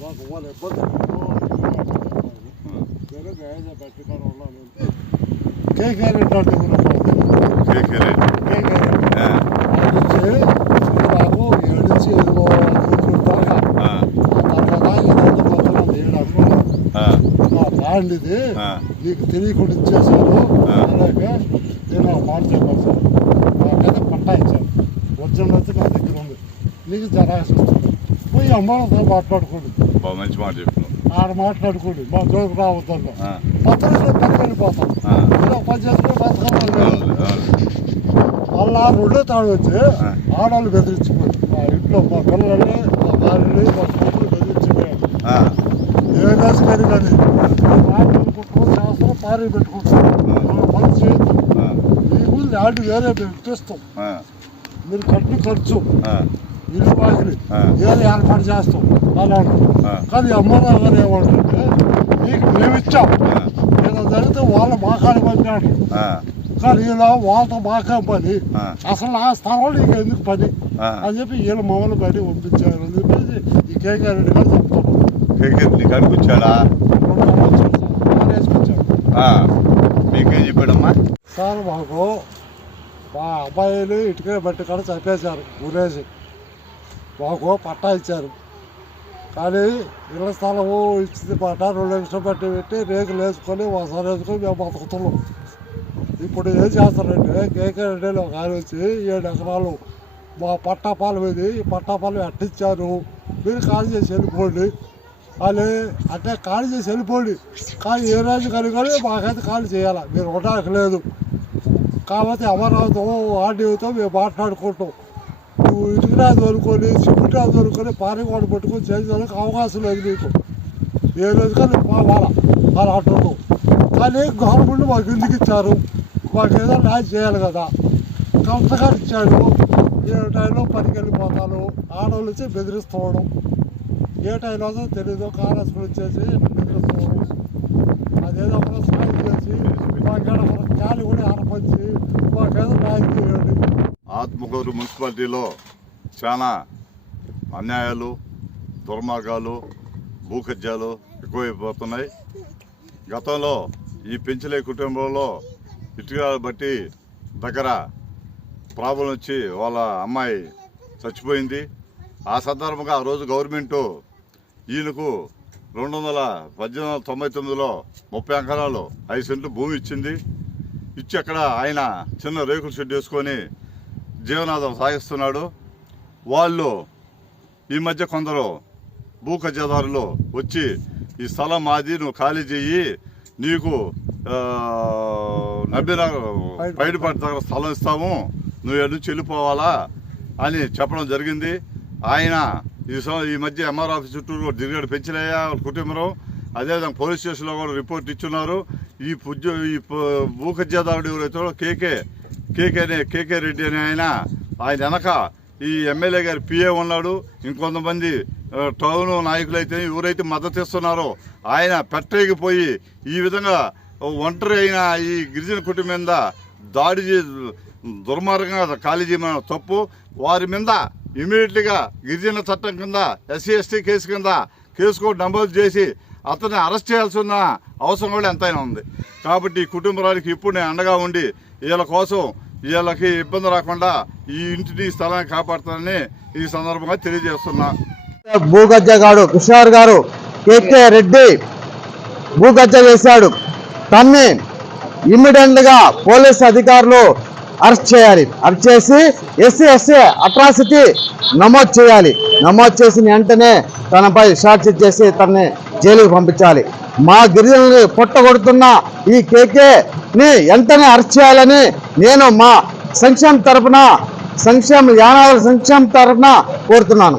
వాళ్ళ ఇబ్బంది ఏదో రెడ్డి నాకు ఏడు తెలియకుండా ఇచ్చేసాను. అలాగే నేను మాట చెప్పాను సార్ నాకైతే పట్టా ఇచ్చాను ఒరిజినల్ అయితే నా దగ్గర ఉంది నీకు జరాక్స్ వస్తుంది పోయి అమ్మాయితో మాట్లాడుకోండి బాగా మంచి మాట ఆడ మాట్లాడుకోండి మా జోకు రావద్దండి ఆ, పత్రికలు. ఇలా పని చేసుకుని బతకాలి రెండో తాడు వచ్చి. ఆడవాళ్ళు బెదిరించిపోయి మా ఇంట్లో మా పిల్లల్ని మా భార్యని మా కొడుకుని బెదిరించిపోయారు. ఆ, ఏ కాసు కానీ కానీ పార్టీలు కుట్టుకొని చేస్తారు పార్టీ పెట్టుకుంటారు మనం పని చేయొద్దు. ఆ, మీకు ల్యాండ్ వేరే మేము ఇప్పిస్తాం మీరు కట్టిన ఖర్చు. ఆ, ఇల్లు వాకిలి ఆ. వేరే ఏర్పాటు చేస్తాం. అలా ఆ. కానీ అమ్మరావు గారు ఏమంటుంటే నీకు మేము ఇచ్చాం. ఏదో జరిగితే వాళ్ళు మాకాడి పంపాడు కానీ ఇలా వాళ్ళతో మాకేం పని. అసలు ఆ స్థలం నీకు ఎందుకు పని. అని చెప్పి వీళ్ళు మమ్మల్ని బయట పంపించారు అని చెప్పేసి ఈ కేకే రెడ్డి గారు చెప్తాను కేకే రెడ్డి నెలలు వచ్చాడు? మీకేం చెప్పాడమ్మా? సార్ మాకు మా అబ్బాయిలు ఇటుకే బట్టి కాడ చంపేశారు ఊరేసి మాకు పట్టా ఇచ్చారు. కానీ ఇళ్ళ స్థలము ఇచ్చింది పట్ట రెండు లక్షలు పెట్టి పెట్టి రేకులు వేసుకొని వసాలు వేసుకొని మేము బతుకుతున్నాం. ఇప్పుడు ఏం చేస్తారంటే కేకే రెడ్డి ఒక ఆయన వచ్చి ఏడు ఎకరాలు మా పట్టా పాలు మీద ఈ పట్టా పాలు అట్టించారు మీరు ఖాళీ చేసి వెళ్ళిపోండి. అని అంటే ఖాళీ చేసి వెళ్ళిపోండి. కానీ ఏ రోజు కనుకొని మాకైతే ఖాళీ చేయాలి? మీరు ఉండడానికి లేదు. కాబట్టి అమరావతితో ఆర్డీతో మేము మాట్లాడుకుంటాం. నువ్వు ఇటుకరా దొరుకొని సిమెంట్రా దొరుకొని పారిగోడ పట్టుకొని చేయడానికి అవకాశం లేదు నీకు. ఏ రోజు కానీ వాళ్ళ ఆటోలో కానీ గవర్నమెంట్ మాకు ఎందుకు ఇచ్చారు? మాకు ఏదో న్యాయం చేయాలి కదా. కరెక్ట్గా ఇచ్చాడు. ఏ టైంలో పనికి వెళ్ళిపోతాను ఆడవాళ్ళు వచ్చి బెదిరిస్తాడు ఏ టైంలో తెలీదు. కాంగ్రెస్ వచ్చేసి బెదిరిస్తాడు అదేదో ఒక సాయం చేసి మాకేడ ఒక గాలి కూడా ఆడపంచి ఆత్మకూరు మున్సిపాలిటీలో చాలా అన్యాయాలు దుర్మార్గాలు భూకజ్యాలు ఎక్కువైపోతున్నాయి. గతంలో ఈ పెంచలే కుటుంబంలో ఇటుకలు బట్టి దగ్గర ప్రాబ్లం వచ్చి వాళ్ళ అమ్మాయి చచ్చిపోయింది. ఆ సందర్భంగా ఆ రోజు గవర్నమెంటు ఈయనకు రెండు వందల పద్దెనిమిది వందల తొంభై తొమ్మిదిలో ముప్పై ఎకరాలు ఐదు సెంట్లు భూమి ఇచ్చింది. ఇచ్చి అక్కడ ఆయన చిన్న రేకుల షెడ్ వేసుకొని జీవనాధారం సాగిస్తున్నాడు. వాళ్ళు ఈ మధ్య కొందరు భూ కబ్జాదారులు వచ్చి ఈ స్థలం మాది నువ్వు ఖాళీ చెయ్యి నీకు నబ్బి బయటపడి దగ్గర స్థలం ఇస్తాము నువ్వు ఎటు చెల్లిపోవాలా అని చెప్పడం జరిగింది. ఆయన ఈ ఈ మధ్య ఎంఆర్ ఆఫీస్ చుట్టూ తిరిగాడు పెంచలేయ వాళ్ళ కుటుంబం అదేవిధంగా పోలీస్ స్టేషన్లో కూడా రిపోర్ట్ ఇచ్చున్నారు. ఈ పుజ్జు ఈ భూ కబ్జాదారుడు ఎవరైతే కేకే కేకే కేకే రెడ్డి అనే ఆయన ఆయన వెనక ఈ ఎమ్మెల్యే గారి పిఏ ఉన్నాడు. ఇంకొంతమంది టౌన్ నాయకులు అయితే ఎవరైతే మద్దతు ఇస్తున్నారో ఆయన పెట్టేకిపోయి ఈ విధంగా ఒంటరి అయిన ఈ గిరిజన కుటుంబం మీద దాడి దుర్మార్గంగా ఖాళీ చేయమని తప్పు. వారి మీద ఇమీడియట్గా గిరిజన చట్టం కింద ఎస్సీ ఎస్టీ కేసు కింద కేసు కూడా నమోదు చేసి అతన్ని అరెస్ట్ చేయాల్సిన అవసరం కూడా ఎంతైనా ఉంది. కాబట్టి ఈ కుటుంబానికి ఇప్పుడు నేను అండగా ఉండి వీళ్ళ కోసం వీళ్ళకి ఇబ్బంది రాకుండా ఈ ఇంటిని స్థలాన్ని కాపాడుతానని ఈ సందర్భంగా తెలియజేస్తున్నా. భూగజ్జగాడు కృష్ణార్ గారు కేకే రెడ్డి భూగజ్జ చేశాడు తన్ని ఇమ్మీడియట్గా పోలీస్ అధికారులు అరెస్ట్ చేయాలి. అరెస్ట్ చేసి ఎస్సీ ఎస్సీ అట్రాసిటీ నమోదు చేయాలి. నమోదు చేసిన వెంటనే తనపై షార్ట్ చేసి తనని జైలుకి పంపించాలి. మా గిరిజనుని పొట్టగొడుతున్న ఈ కేకే ని వెంటనే అరెస్ట్ చేయాలని నేను మా సంక్షేమ తరపున సంక్షేమ యానాల సంక్షేమ తరపున కోరుతున్నాను.